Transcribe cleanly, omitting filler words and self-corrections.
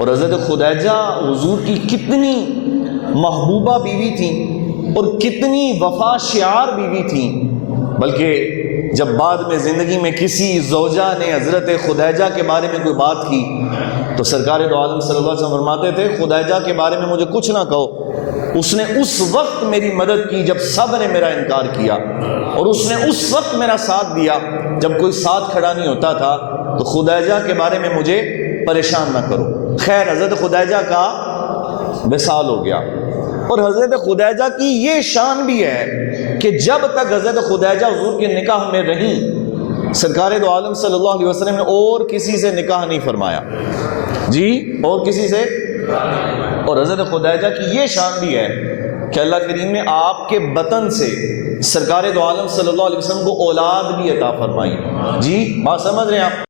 اور حضرت خدیجہ حضور کی کتنی محبوبہ بیوی تھیں اور کتنی وفا شعار بیوی تھیں، بلکہ جب بعد میں زندگی میں کسی زوجہ نے حضرت خدیجہ کے بارے میں کوئی بات کی تو سرکار دو عالم صلی اللہ علیہ وسلم فرماتے تھے خدیجہ کے بارے میں مجھے کچھ نہ کہو، اس نے اس وقت میری مدد کی جب سب نے میرا انکار کیا، اور اس نے اس وقت میرا ساتھ دیا جب کوئی ساتھ کھڑا نہیں ہوتا تھا، تو خدیجہ کے بارے میں مجھے پریشان نہ کرو۔ خیر حضرت خدیجہ کا وصال ہو گیا، اور حضرت خدیجہ کی یہ شان بھی ہے کہ جب تک حضرت خدیجہ حضور کے نکاح میں رہیں، سرکار دو عالم صلی اللہ علیہ وسلم نے اور کسی سے نکاح نہیں فرمایا، جی اور کسی سے۔ اور حضرت خدیجہ کی یہ شان بھی ہے کہ اللہ کریم نے آپ کے بطن سے سرکار دو عالم صلی اللہ علیہ وسلم کو اولاد بھی عطا فرمائی، جی بات سمجھ رہے ہیں آپ؟